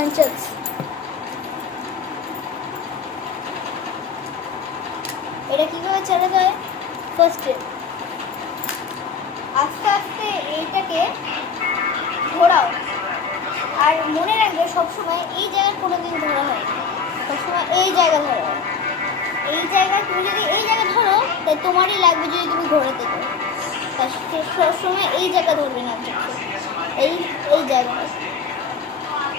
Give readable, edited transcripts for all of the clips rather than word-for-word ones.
নানচাকস। এটা কীভাবে চালাতে হয়? ফার্স্টে আস্তে আস্তে এইটাকে ঘোরাও, আর মনে রাখবে সবসময় এই জায়গায় কোনোদিন ধরা হয় না, সবসময় এই জায়গা ধরা হয়। এই জায়গায় তুমি যদি এই জায়গা ধরো তাই তোমারই লাগবে যদি তুমি ঘোরাতে চাও, সবসময় এই জায়গা ধরবে না, এই এই জায়গাটা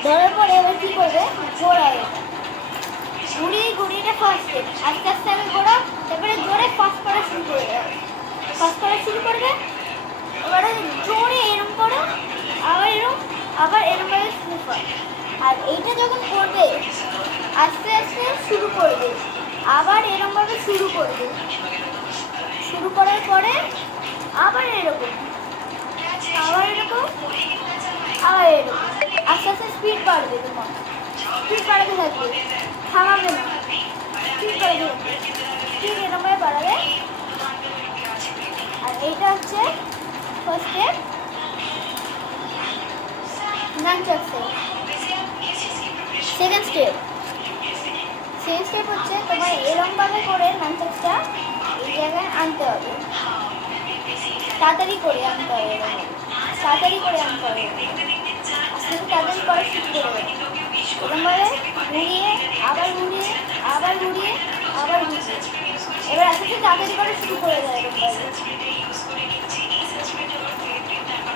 ধরার পরে এবার কী করবে, ঘোরাও এটা, ঘুরিয়ে ঘুরিয়ে ফার্স্টে আস্তে আস্তে আগে ঘোরাও, তারপরে জোরে ফাস্ট করা শুরু করে দেবে, ফাস্ট করা শুরু করবে, এবারে জোরে এরম করো, আবার এরম, আবার এরমভাবে শুরু কর। আর এইটা যখন করবে আস্তে আস্তে শুরু করবে, আবার এরমভাবে শুরু করবে, শুরু করার পরে আবার এরকম, আবার এরকম, আবার এরকম, আস্তে আস্তে স্পিড বাড়বে, তোমার স্পিড বাড়াতে থাকবে, থামাবে না, স্পিড বাড়াতে থাকবে, স্পিড এরমভাবে বাড়াবে। আর এইটা হচ্ছে ফার্স্ট স্টেপ নানচাকসের। সেকেন্ড স্টেপ হচ্ছে তোমার এরমভাবে করে নানচাকসটা এই জায়গায় আনতে হবে, তাড়াতাড়ি করে আনতে হবে, তাড়াতাড়ি করে আনতে হবে, আস্তে তাড়াতাড়ি করা শুরু করবে, এরমভাবে ঘুরিয়ে আবার ঘুরিয়ে আবার ঘুরিয়ে আবার ঘুরিয়ে, এবার আস্তে আস্তে তাড়াতাড়ি করা শুরু করে দেয় এরমভাবে।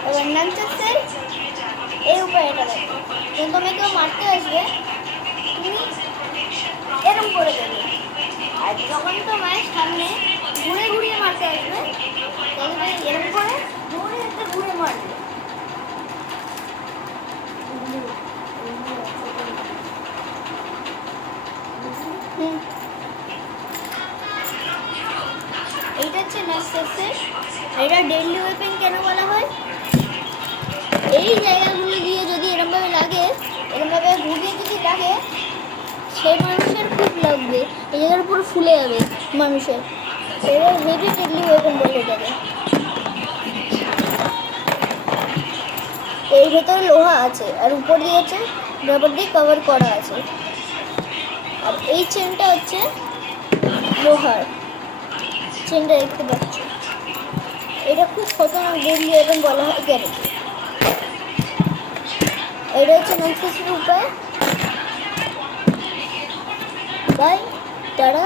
এবার নানচাকসের এই উপায়টা দেখো, যখন তুমি কেউ মারতে আসবে তুমি এরম করে দেবে, আর যখন তোমার সামনে ঘুরে ঘুরিয়ে মারতে আসবে তখন এরম করে ঘুরে একটা ঘুরে মারবে। এইটা হচ্ছে নানচাকসের। এটা ডেডলি ওয়েপেন কেন বলা হয়? এই জায়গাগুলো দিয়ে যদি এরমভাবে লাগে, এরমভাবে ঘুরিয়ে যদি লাগে, সেই মানুষের খুব লাগবে, এই জায়গাটা পুরো ফুলে যাবে মানুষের, এটা হেভি ডেডলি ওয়েপন বলে এটাকে। এর ভেতরে লোহা আছে আর উপর দিয়ে হচ্ছে রাবার দিয়ে কভার করা আছে, আর এই চেনটা হচ্ছে লোহার, চেনটা দেখতে পাচ্ছ, এটা খুব খতরনাক ডেডলি ওয়েপন বলা হয় কেন? এটা হচ্ছে নানচাকসের উপায়। বাই, তারা